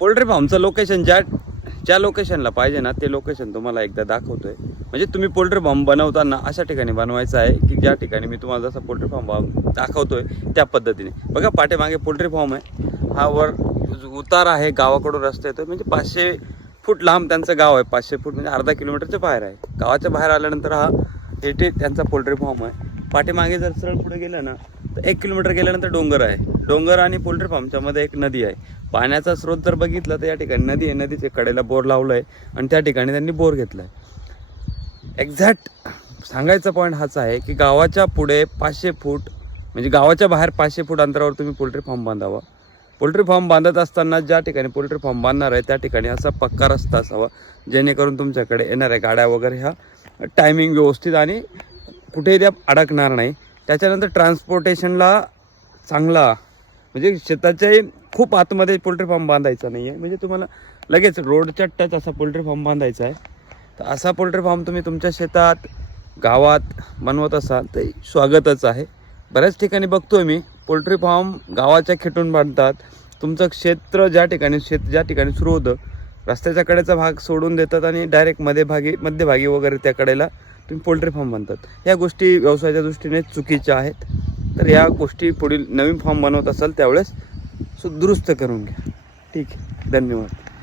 Poultry फार्मचं location ज्या लोकेशनला पाहिजे ना ते लोकेशन तुम्हाला एकदा दाखवतोय. म्हणजे तुम्ही पोल्ट्री फार्म बनवताना अशा ठिकाणी बनवायचं आहे की ज्या ठिकाणी मी तुम्हाला जसं पोल्ट्री फार्म दाखवतोय त्या पद्धतीने. बघा पाठीमागे पोल्ट्री फार्म आहे, हा वर उतार आहे, गावाकडून रस्ता येतो. म्हणजे 500 फूट लांब त्यांचं गाव आहे. 500 फूट म्हणजे अर्धा किलोमीटरच्या बाहेर आहे. गावाच्या बाहेर आल्यानंतर हा हे त्यांचा पोल्ट्री फार्म आहे. पाठीमागे जर सरळ पुढे गेलं ना तर 1 किलोमीटर गेल्यानंतर डोंगर आहे. डोंगर आणि पोल्ट्री फार्मच्या मध्ये एक नदी आहे. पाण्याचा स्रोत जर बघितला तर या ठिकाणी नदी आहे, नदीच्या कडेला बोर लावलं आहे आणि त्या ठिकाणी त्यांनी बोर घेतला आहे. एक्झॅक्ट सांगायचा पॉईंट हाच आहे की गावाच्या पुढे 500 फूट म्हणजे गावाच्या बाहेर 500 फूट अंतरावर तुम्ही पोल्ट्री फार्म बांधावा. पोल्ट्री फार्म बांधत असताना ज्या ठिकाणी पोल्ट्री फार्म बांधणार आहे त्या ठिकाणी असा पक्का रस्ता असावा जेणेकरून तुमच्याकडे येणाऱ्या गाड्या वगैरे ह्या टायमिंग व्यवस्थित आणि कुठेही त्या अडकणार नाही. त्याच्यानंतर ट्रान्सपोर्टेशनला चांगला म्हणजे शेताच्या खूप आतमध्ये पोल्ट्री फार्म बांधायचा नाही आहे. म्हणजे तुम्हाला लगेच रोडच्या टच असा पोल्ट्री फार्म बांधायचा आहे. तर असा पोल्ट्री फार्म तुम्ही तुमच्या शेतात गावात बनवत असाल तर स्वागतच आहे. बऱ्याच ठिकाणी बघतोय मी पोल्ट्री फार्म गावाच्या खेटून बांधतात. तुमचं क्षेत्र ज्या ठिकाणी सुरू होतं रस्त्याच्या कडेचा भाग सोडून देतात आणि डायरेक्ट मध्यभागी वगैरे त्या कडेला तुम्ही पोल्ट्री फार्म बांधतात. ह्या गोष्टी व्यवसायाच्या दृष्टीने चुकीच्या आहेत. तर या गोष्टी पुढील नवीन फार्म बनवत असाल त्यावेळेस दुरुस्त करून घ्या. ठीक आहे, धन्यवाद.